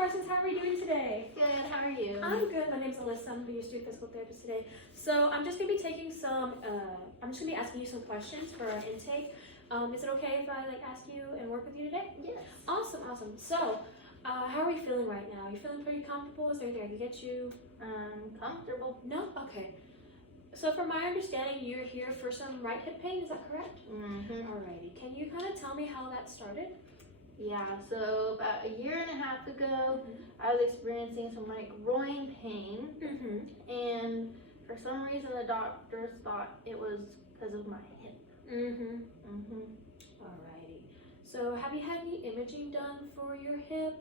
Parsons. How are you doing today? Good, how are you? I'm good. My name's Alyssa. I'm going to be your student physical therapist today. So I'm just going to be taking some, I'm just going to be asking you some questions for our intake. Is it okay if I ask you and work with you today? Yes. Awesome. So, how are you feeling right now? Are you feeling pretty comfortable? Is there anything I can get you? Comfortable. No? Okay. So from my understanding, you're here for some right hip pain, is that correct? Mm-hmm. Alrighty. Can you kind of tell me how that started? Yeah, so about a year and a half ago, I was experiencing some groin pain, and for some reason the doctors thought it was because of my hip. Alrighty. So have you had any imaging done for your hip?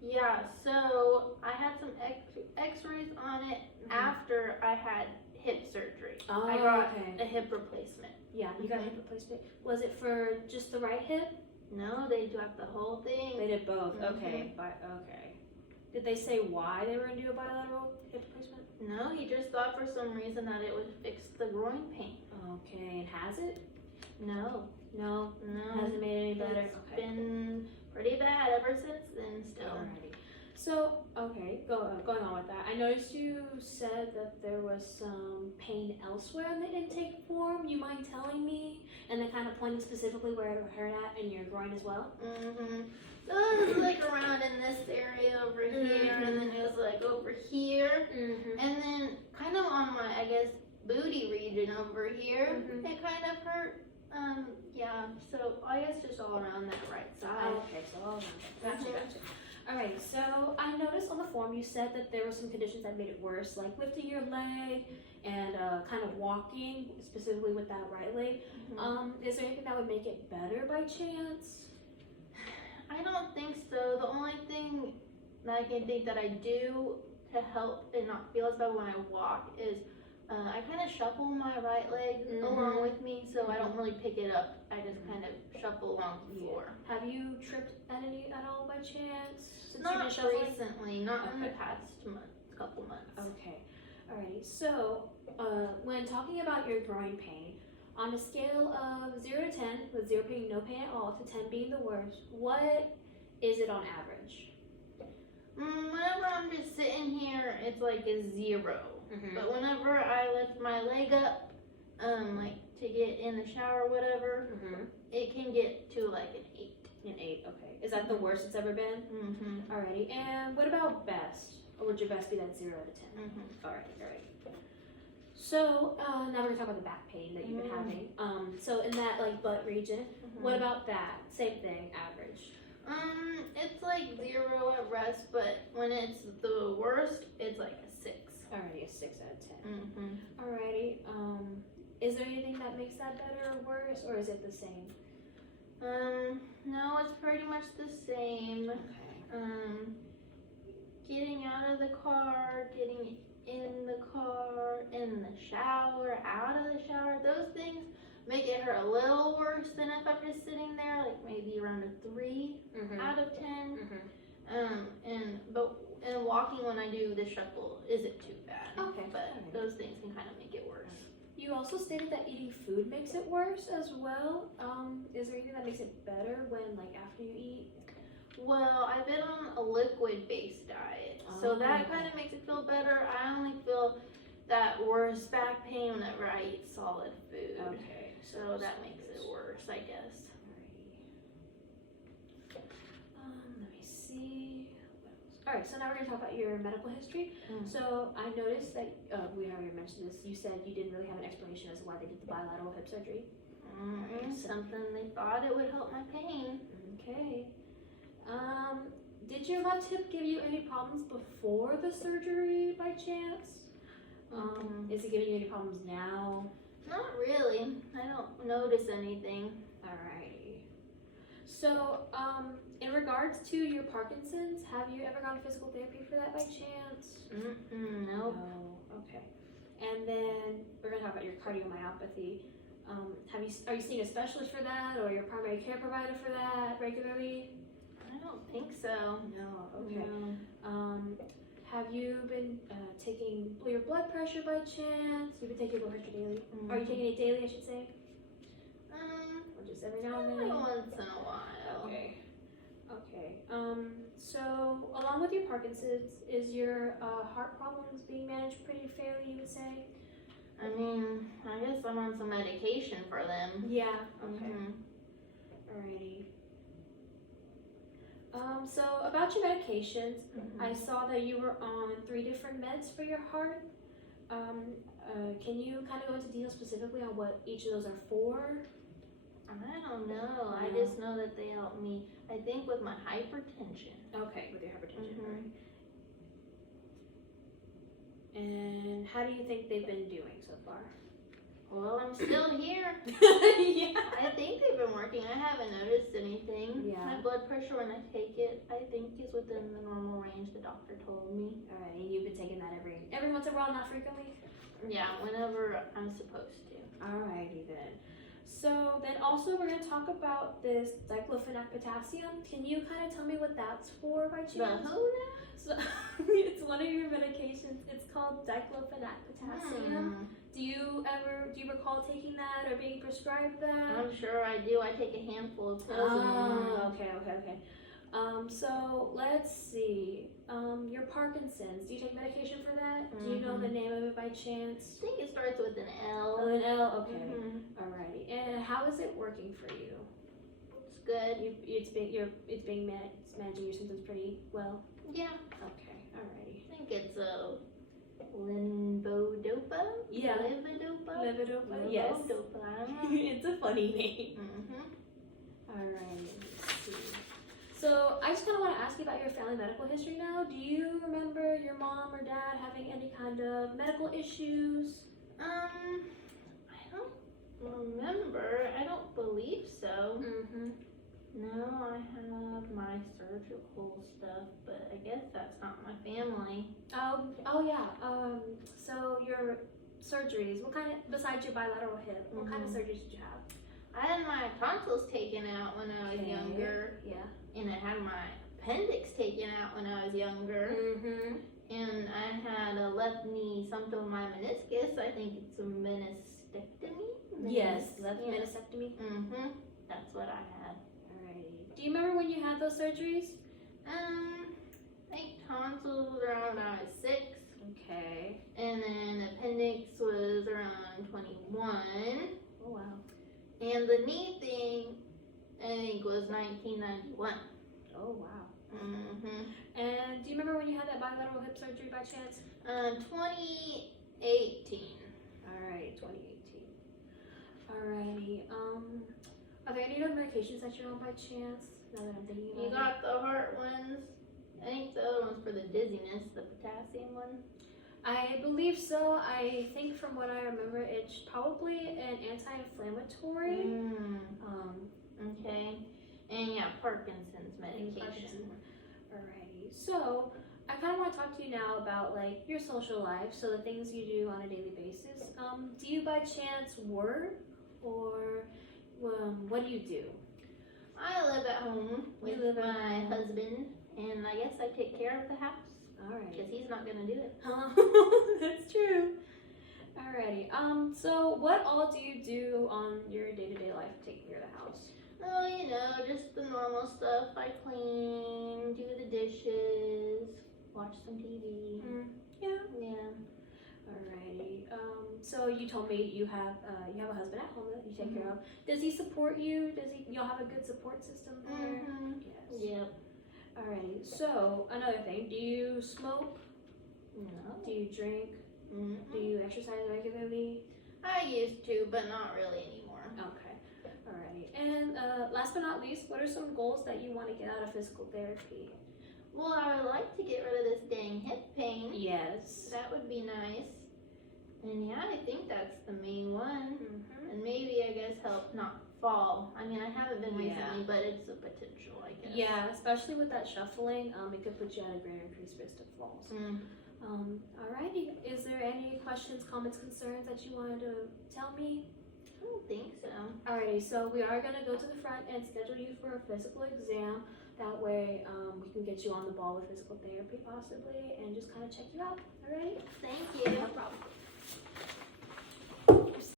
Yeah, so I had some x-rays on it after I had hip surgery. Oh, I got a hip replacement. Yeah, you got a hip replacement. Was it for just the right hip? No, they got the whole thing. They did both. Okay. Okay. Did they say why they were going to do a bilateral hip replacement? No, he just thought for some reason that it would fix the groin pain. Okay, and has it? No. Hasn't made it any better? It's been pretty bad ever since then still. Alrighty. So, okay, going on with that, I noticed you said that there was some pain elsewhere in the intake form. You mind telling me? And then kind of pointing specifically where it hurt at in your groin as well? So it was around in this area over here, and then it was over here, and then kind of on my, I guess, booty region over here. It kind of hurt. Yeah, so I guess just all around that right side. Okay, so all around. Gotcha. Alright, so I noticed on the form you said that there were some conditions that made it worse, like lifting your leg and kind of walking, specifically with that right leg. Is there anything that would make it better by chance? I don't think so. The only thing that I can think that I do to help and not feel as bad when I walk is I kind of shuffle my right leg along with me, so I don't really pick it up. I just kind of shuffle along the floor. Have you tripped at all by chance? Since Not you've been shuffling? recently, not in the past couple months. Okay. Alrighty. So, when talking about your groin pain, on a scale of 0 to 10, with 0 being no pain at all to 10 being the worst, what is it on average? Whenever I'm just sitting here, it's like a 0. But whenever I lift my leg up, to get in the shower or whatever, it can get to an 8. An 8, okay. Is that the worst it's ever been? Alrighty. And what about best? Or would your best be that 0 out of 10? Alright. So, now we're going to talk about the back pain that you've been having. So in that butt region, what about that? Same thing, average. It's 0 at rest, but when it's the worst, it's a 6. Alrighty, a 6 out of 10. Alrighty. Is there anything that makes that better or worse, or is it the same? No, it's pretty much the same. Okay. Getting out of the car, getting in the car, in the shower, out of the shower, those things make it hurt a little worse than if I'm just sitting there, maybe around a 3 out of 10. And walking when I do the shuffle isn't too bad. Okay. But those things can kind of make it worse. You also stated that eating food makes it worse as well. Is there anything that makes it better when after you eat? Well, I've been on a liquid-based diet, so that kind of makes it feel better. I only feel that worse back pain whenever I eat solid food. Okay. So that makes it worse, I guess. Let me see. Alright, so now we're going to talk about your medical history. So I noticed that, we already mentioned this, you said you didn't really have an explanation as to why they did the bilateral hip surgery. Something they thought it would help my pain. Okay. Did your left hip give you any problems before the surgery by chance? Is it giving you any problems now? Not really. I don't notice anything. Alrighty. So, in regards to your Parkinson's, have you ever gone to physical therapy for that by chance? Nope. No. Okay. And then we're gonna talk about your cardiomyopathy. Are you seeing a specialist for that, or your primary care provider for that regularly? I don't think so. No. Okay. No. Have you been taking your blood pressure by chance? You've been taking your blood pressure daily? Are you taking it daily, I should say? Or just every now and then? Once in a while. Okay. Okay. So along with your Parkinson's, is your heart problems being managed pretty fairly, you would say? I mean, I guess I'm on some medication for them. Yeah. Okay. Mhm. Alrighty. So about your medications, I saw that you were on 3 different meds for your heart. Can you kind of go into detail specifically on what each of those are for? I don't know. I No. just know that they help me, I think, with my hypertension. Okay, with your hypertension. Mhm. Alright. And how do you think they've been doing so far? Well, I'm still here. Yeah. I think they've been working. I haven't noticed anything. Yeah. My blood pressure when I take it, I think is within the normal range the doctor told me. Alright, and you've been taking that every once in a while, not frequently? Yeah, whenever I'm supposed to. Alrighty then. So then also we're gonna talk about this diclofenac potassium. Can you kind of tell me what that's for by The chance? who now? So it's one of your medications. It's called diclofenac potassium. Do you recall taking that or being prescribed that? I'm sure I do. I take a handful of pills. Okay. So let's see. Your Parkinson's. Do you take medication for that? Do you know the name of it by chance? I think it starts with an Oh, L. an L. Okay. Mhm. Alrighty. And how is it working for you? It's good. It's being managing your symptoms pretty well. Yeah. Okay. Alrighty. I think it's a Levodopa? Yeah. Levodopa? Levodopa. Yes. Levodopa. I don't know. It's a funny name. Mhm. Alright. Let's see. So I just kind of want to ask you about your family medical history now. Do you remember your mom or dad having any kind of medical issues? I don't remember. I don't believe so. Mm-hmm. No, I have my surgical stuff, but I guess that's not my family. Oh yeah. So your surgeries. What kind of, besides your bilateral hip, what kind of surgeries did you have? I had my tonsils taken out when I was younger, Yeah. and I had my appendix taken out when I was younger, Mm-hmm. and I had a left knee, something with my meniscus. I think it's a meniscectomy. Yes. Left Yeah. meniscectomy. That's what I had. Alrighty. Do you remember when you had those surgeries? I think tonsils was around when I was 6, Okay. and then appendix was around 21, Oh wow. and the knee thing, I think was 1991. Oh wow. And do you remember when you had that bilateral hip surgery by chance? 2018. Alright, 2018. Alrighty. Are there any other medications that you're on by chance? Now that I'm thinking about You it. got the heart ones. I think the other one's for the dizziness, the potassium one. I believe so. I think from what I remember, it's probably an anti-inflammatory. Okay. And yeah, Parkinson's medication. Parkinson's. Alrighty. So I kind of want to talk to you now about like your social life. So the things you do on a daily basis. Do you by chance work, or what do you do? I live at home with You live at my home. husband, and I guess I take care of the house Alright. because he's not gonna do it. That's true. Alrighty. So what all do you do on your day-to-day life to take care of the house? Oh, you know, just the normal stuff. I clean, do the dishes, watch some TV. Yeah. Yeah. Alrighty. So you told me you have a husband at home that you take care of. Does he support you? Y'all have a good support system there? Yes. Yep. Alrighty. So another thing, do you smoke? No. Do you drink? Do you exercise regularly? I used to, but not really anymore. Okay. Alrighty. And last but not least, what are some goals that you want to get out of physical therapy? Well, I would like to get rid of this dang hip pain. Yes. That would be nice. And yeah, I think that's the main one. Mm-hmm. And maybe, I guess, help not fall. I mean, I haven't been Yeah. recently, but it's a potential, I guess. Yeah, especially with that shuffling, it could put you at a greater increased risk of falls. Alrighty. Is there any questions, comments, concerns that you wanted to tell me? I don't think so. Alrighty, so we are going to go to the front and schedule you for a physical exam. That way we can get you on the ball with physical therapy possibly and just kind of check you out. Alrighty? Thank you. No problem.